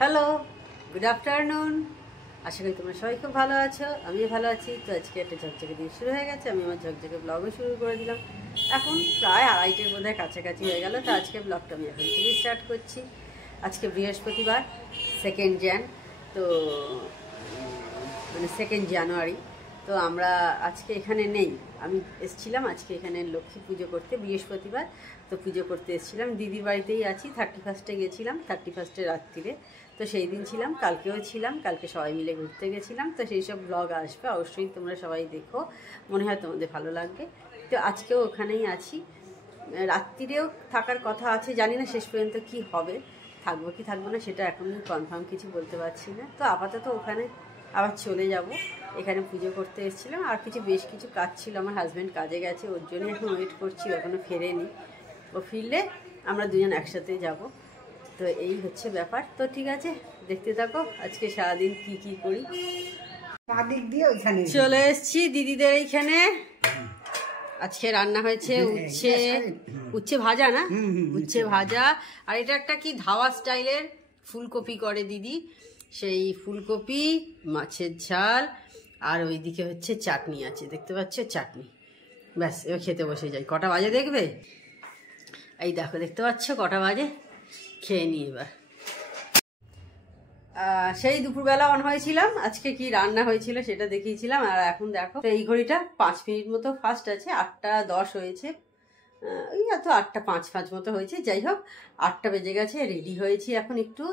Hello, good afternoon. আশা করি তোমরা সবাই খুব ভালো আছো, আমিও ভালো আছি। তো আজকে একটা ঝকঝকে দিন শুরু হয়ে গেছে, আমি আমার ঝকঝকে ব্লগও শুরু করে দিলাম। এখন প্রায় 2:30টার মধ্যে কাছাকাছি হয়ে গেল। তো আজকে ব্লগটা আমি এখন থেকেই স্টার্ট করছি। আজকে বৃহস্পতিবার, 2 jan, তো মানে 2 জানুয়ারি। তো আমরা আজকে এখানে নেই, আমি এসেছিলাম আজকে এখানে লক্ষ্মী পুজো করতে, বৃহস্পতিবার তো পুজো করতে এসেছিলাম। দিদির বাড়িতেই আছি, 31-এ গেছিলাম, 31-এ রাত্রিরে। তো সেই দিন ছিলাম, কালকেও ছিলাম, কালকে সবাই মিলে ঘুরতে গেছিলাম। তো সেই সব ব্লগ আসবে, অবশ্যই তোমরা সবাই দেখো, মনে হয় তোমাদের ভালো লাগবে। তো আজকেও ওখানেই আছি, রাত্রিরেও থাকার কথা আছে, জানি না শেষ পর্যন্ত কি হবে, থাকবো কি থাকবো না সেটা এখনই কনফার্ম কিছু বলতে পারছি না। তো আপাতত ওখানে আবার চলে যাব। এখানে পুজো করতে এসেছিলাম, আর বেশ কিছু কাজ ছিল, আমার হাজব্যান্ড কাজে গেছে, ওর জন্য এখন ওয়েট করছি, এখনও ফেরেনি। ও ফিরলে আমরা দুজন একসাথে যাব। তো এই হচ্ছে ব্যাপার। তো ঠিক আছে, দেখতে থাকো আজকে সারাদিন কি করি। চলে এসছি দিদিদের এইখানে। আজকে রান্না হয়েছে উচ্ছে ভাজা, না উচ্ছে ভাজা, আর এটা একটা কি ধাওয়া স্টাইলের ফুলকপি করে দিদি, সেই ফুলকপি, মাছের ঝাল, আর ওইদিকে হচ্ছে চাটনি আছে, দেখতে পাচ্ছ চাটনি। ব্যাস, এবার খেতে বসে যাই। কটা বাজে দেখবে? এই দেখো, দেখতে পাচ্ছ কটা বাজে, খেয়ে নিই এবার। সেই দুপুরবেলা অন হয়েছিলাম, আজকে কি রান্না হয়েছিল সেটা দেখিয়েছিলাম। আর এখন দেখো এই ঘড়িটা 5 মিনিট মতো ফাস্ট আছে, 8:10 হয়েছে, ওই এত 8:05 মতো হয়েছে। যাই হোক, 8টা বেজে গেছে, রেডি হয়েছি। এখন একটু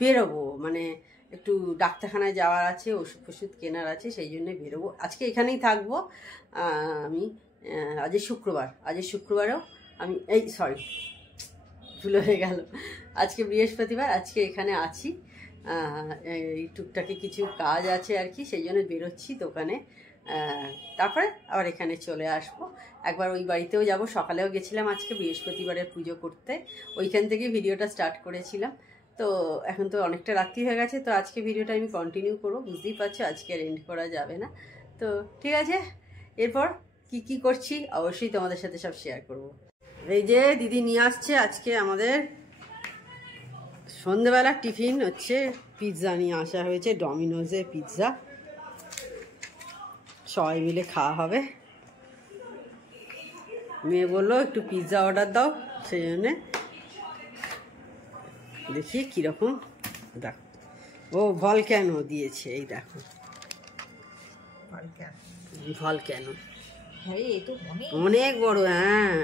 বেরোবো, মানে একটু ডাক্তারখানায় যাওয়ার আছে, ওষুধ কেনার আছে, সেই জন্য বেরোবো। আজকে এখানেই থাকবো আমি। আজ শুক্রবারেও আমি ভুল হয়ে গেল, আজকে বৃহস্পতিবার, আজকে এখানে আছি। এই টুকটাকে কিছু কাজ আছে আর কি, সেই জন্য বেরোচ্ছি দোকানে। তারপরে আবার এখানে চলে আসবো। একবার ওই বাড়িতেও যাব, সকালেও গেছিলাম আজকে বৃহস্পতিবারের পুজো করতে, ওইখান থেকে ভিডিওটা স্টার্ট করেছিলাম। তো এখন তো অনেকটা রাত্রি হয়ে গেছে, তো আজকে ভিডিওটা আমি কন্টিনিউ করবো, বুঝতেই পারছো আজকে আর এন্ড করা যাবে না। তো ঠিক আছে, এরপর কি করছি অবশ্যই তোমাদের সাথে সব শেয়ার করব। এই যে দিদি নিয়ে আসছে আজকে আমাদের সন্ধ্যেবেলা টিফিন হচ্ছে পিৎজা নিয়ে আসা হয়েছে, ডমিনোজের পিৎজা, সবাই মিলে খাওয়া হবে। মেয়ে বললো একটু পিৎজা অর্ডার দাও, সেই জন্যে দেখি কীরকম। দেখো, ও ভলক্যানো দিয়েছে, এই দেখো ভলক্যানো, অনেক বড়। হ্যাঁ,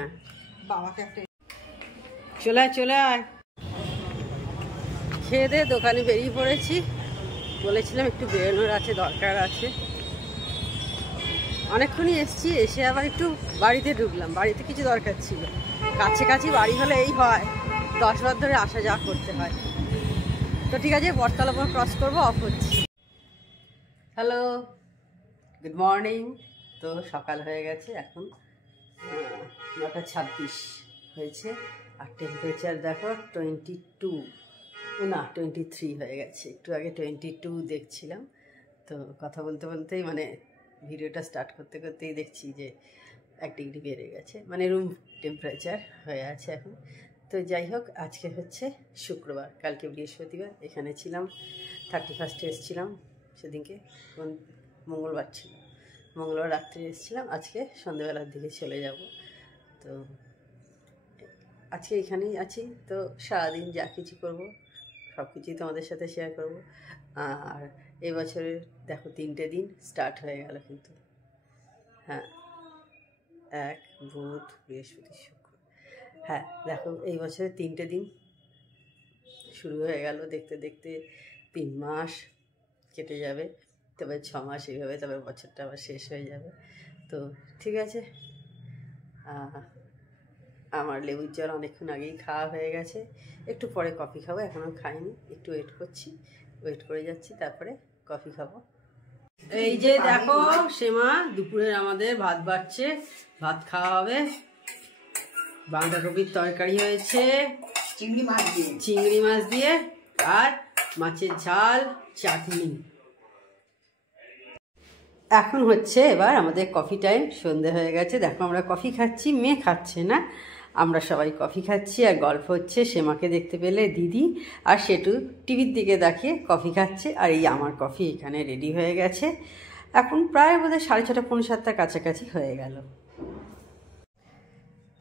বাবাকে একটা চলে আয়। খেয়ে দিয়ে দোকানে বেরিয়ে পড়েছি, বলেছিলাম একটু বেরোনোর আছে, দরকার আছে। অনেকক্ষণই এসছি, এসে আবার একটু বাড়িতে ঢুকলাম, বাড়িতে কিছু দরকার ছিল। কাছাকাছি বাড়ি হলে এই হয়, 10 বার ধরে আসা যাওয়া করতে হয়। তো ঠিক আছে, বটতলা পর ক্রস করবো, অফ হচ্ছে। Hello, good morning. তো সকাল হয়ে গেছে, এখন 9:26 হয়েছে, আর টেম্পারেচার দেখো 23 হয়ে গেছে। একটু আগে 22 দেখছিলাম। তো কথা বলতে বলতেই মানে ভিডিওটা স্টার্ট করতেই দেখছি যে 1 ডিগ্রি বেড়ে গেছে, মানে রুম টেম্পারেচার হয়ে আছে এখন। তো যাই হোক, আজকে হচ্ছে শুক্রবার, কালকে বৃহস্পতিবার। এখানে ছিলাম, 31-এ এসেছিলাম, সেদিনকে মঙ্গলবার ছিল, মঙ্গলবার রাত্রে এসেছিলাম, আজকে সন্ধ্যেবেলার দিকে চলে যাব। তো আজকে এখানেই আছি। তো সারাদিন যা কিছু করবো সব কিছুই তোমাদের সাথে শেয়ার করব। আর এবছরের দেখো 3টে দিন স্টার্ট হয়ে গেল কিন্তু। হ্যাঁ, 1 বুধ বৃহস্পতি শুক্র, হ্যাঁ দেখো এই বছরের 3টে দিন শুরু হয়ে গেল। দেখতে দেখতে 3 মাস কেটে যাবে, তবে 6 মাস এইভাবে, তবে বছরটা আবার শেষ হয়ে যাবে। তো ঠিক আছে, আমার লেবুর জল অনেকক্ষণ আগেই খাওয়া হয়ে গেছে, একটু পরে কফি খাবো, এখনও খাইনি, একটু ওয়েট করে যাচ্ছি, তারপরে কফি খাবো। এই যে দেখো সেমা, দুপুরের আমাদের ভাত বাড়ছে, ভাত খাওয়া হবে। বাঁধাকপির তরকারি হয়েছে চিংড়ি মাছ দিয়ে, আর মাছের ঝাল, চাটনি। এখন হচ্ছে এবার আমাদের কফি টাইম, সন্ধে হয়ে গেছে। দেখো আমরা কফি খাচ্ছি, মেয়ে খাচ্ছে না, আমরা সবাই কফি খাচ্ছি আর গল্প হচ্ছে। সেমাকে দেখতে পেলে দিদি আর সেটু টিভির দিকে তাকিয়ে কফি খাচ্ছে। আর এই আমার কফি এখানে রেডি হয়ে গেছে। এখন প্রায় বোধহয় 6:30 পৌনে 7টার কাছাকাছি হয়ে গেল।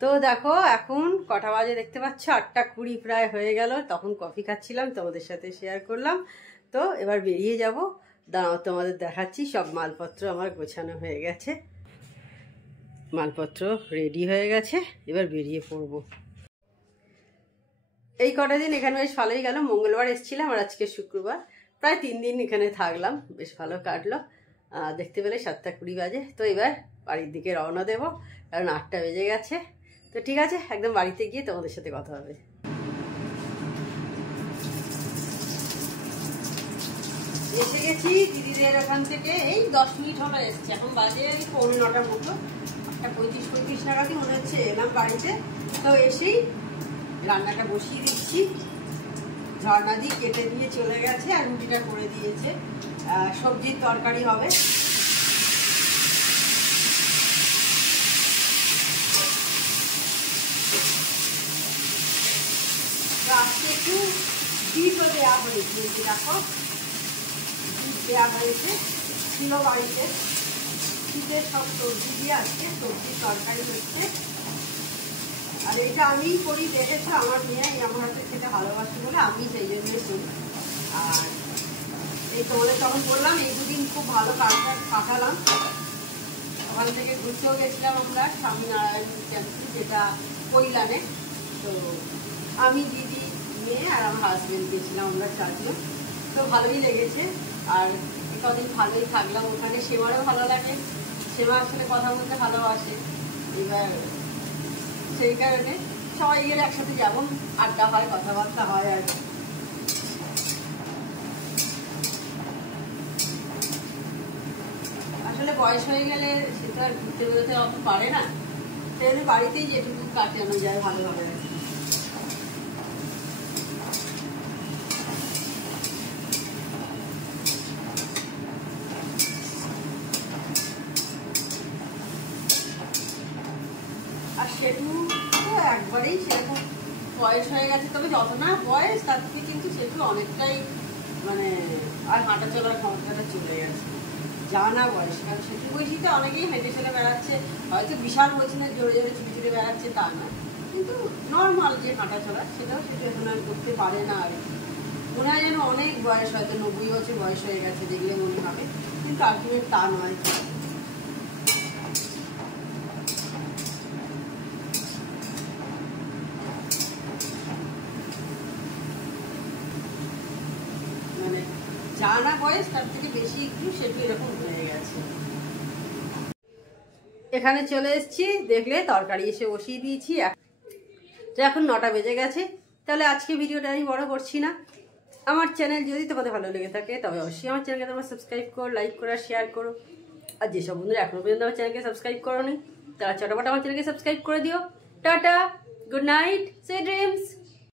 তো দেখো এখন কটা বাজে দেখতে পাচ্ছ, 8:20 প্রায় হয়ে গেল। তখন কফি খাচ্ছিলাম, তোমাদের সাথে শেয়ার করলাম। তো এবার বেরিয়ে যাব, দাঁড়াও তোমাদের দেখাচ্ছি। সব মালপত্র আমার গোছানো হয়ে গেছে, মালপত্র রেডি হয়ে গেছে, এবার বেরিয়ে পড়ব। এই কটা দিন এখানে বেশ ভালোই গেল। মঙ্গলবার এসেছিলাম আর আজকে শুক্রবার, প্রায় 3 দিন এখানে থাকলাম, বেশ ভালো কাটলো। দেখতে পেলে 7:20 বাজে। তো এবার বাড়ির দিকে রওনা দেব, কারণ 8টা বেজে গেছে। তো ঠিক আছে, একদম বাড়িতে গিয়ে তোমাদের সাথে কথা হবে। এসে গেছি দিদিদের ওখান থেকে, এই 10 মিনিট হলো এসছি। এখন বাজে 8:45 মতো, 8:35 নাগাদই মনে হচ্ছে এলাম বাড়িতে। তো এসেই রান্নাটা বসিয়ে দিচ্ছি। ঝর্ণা দিয়ে কেটে দিয়ে চলে গেছে আর রুটিটা করে দিয়েছে। সবজির তরকারি হবে। আজকে একটু বিটও দেওয়া হয়েছে, দেখো বিট দেওয়া হয়েছে, ছিল বাড়িতে। শীতের সব সবজি দিয়ে আজকে সবজির তরকারি হচ্ছে। আর এটা আমিই করি, দেখেছো আমার মেয়ে আমার হাতে খেতে ভালোবাসে বলে আমি সেই জন্যই করি। আর এই তোমাদের তখন বললাম এই দুদিন খুব ভালো কাটালাম। ওখান থেকে ঘুরতেও গেছিলাম আমরা স্বামীনারায়ণ ক্যাম্পে, যেটা কৈলানে। তো আমি, দিদি, মেয়ে আর আমার হাজবেন্ড গেছিলাম, আমরা 4 জন। তো ভালোই লেগেছে। আর কদিন ভালোই থাকলাম ওখানে। সেমারও ভালো লাগে, সেমা আসলে কথা বলতে ভালোবাসে। এবার সেই কারণে সবাই গেলে একসাথে যেমন আড্ডা হয়, কথাবার্তা হয়। আর আসলে বয়স হয়ে গেলে সে তো আর ঘুরতে বেরোতে অত পারে না, সেই জন্য বাড়িতেই যেটুকু কাটানো যায় ভালোভাবে আর কি। আর সেটু তো একবারেই সেরকম বয়স হয়ে গেছে, তবে যত না বয়স তার থেকে কিন্তু সেটু অনেকটাই মানে আর হাঁটা চলার ক্ষমতাটা চলে গেছে, যা না বয়স। কারণ সেটু বয়সীতে অনেকেই হেঁটে চলে বেড়াচ্ছে, হয়তো বিশাল বলছে না জোরে জোরে ছুটে ছুটে বেড়াচ্ছে তা না, কিন্তু নর্মাল যে হাঁটা চলা সেটাও সেটু এখন আর করতে পারে না। আর মনে হয় যেন অনেক বয়স, হয়তো 90 বছর বয়স হয়ে গেছে দেখলে মনে হবে, কিন্তু আলটিমেট তা নয়। যা না বয়স তার থেকে বেশি একটু সেটু এরকম হয়ে গেছে। এখানে চলে এসেছি, দেখলে তরকারি এসে বসিয়ে দিয়েছি। তো এখন 9টা বেজে গেছে। তাহলে আজকে ভিডিওটা আমি বড় করছি না। আমার চ্যানেল যদি তোমাদের ভালো লেগে থাকে তবে অবশ্যই আমার চ্যানেলকে তোমরা সাবস্ক্রাইব করো, লাইক করো, শেয়ার করো। আর যেসব বন্ধুরা এখনো পর্যন্ত আমার চ্যানেলকে সাবস্ক্রাইব করোনি তারা চটাপট আমার চ্যানেলকে সাবস্ক্রাইব করে দিও। Tata, good night, sweet dreams.